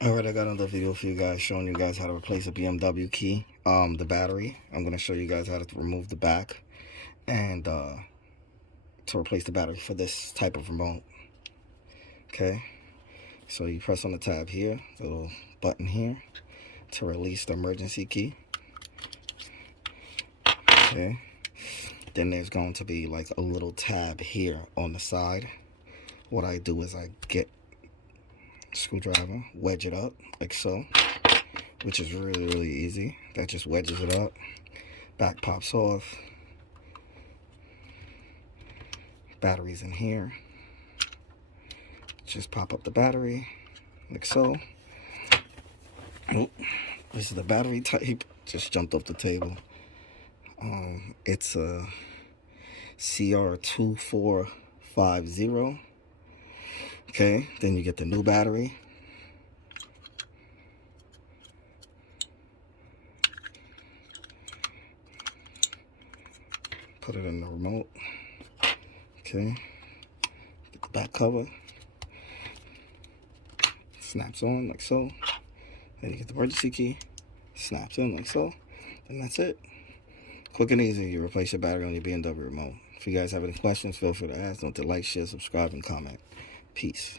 Alright, I got another video for you guys showing you guys how to replace a BMW key, the battery. I'm going to show you guys how to remove the back and to replace the battery for this type of remote. Okay, so you press on the tab here, the little button here to release the emergency key. Okay, then there's going to be like a little tab here on the side. What I do is I get screwdriver, wedge it up like so, which is really easy. That just wedges it up. Back pops off. Battery's in here. Just pop up the battery like so. Oh, this is the battery type. Just jumped off the table. It's a CR2450. Okay, then you get the new battery. Put it in the remote. Okay, get the back cover. Snaps on like so. Then you get the emergency key. Snaps in like so. And that's it. Quick and easy. You replace your battery on your BMW remote. If you guys have any questions, feel free to ask. Don't forget to like, share, subscribe, and comment. Peace.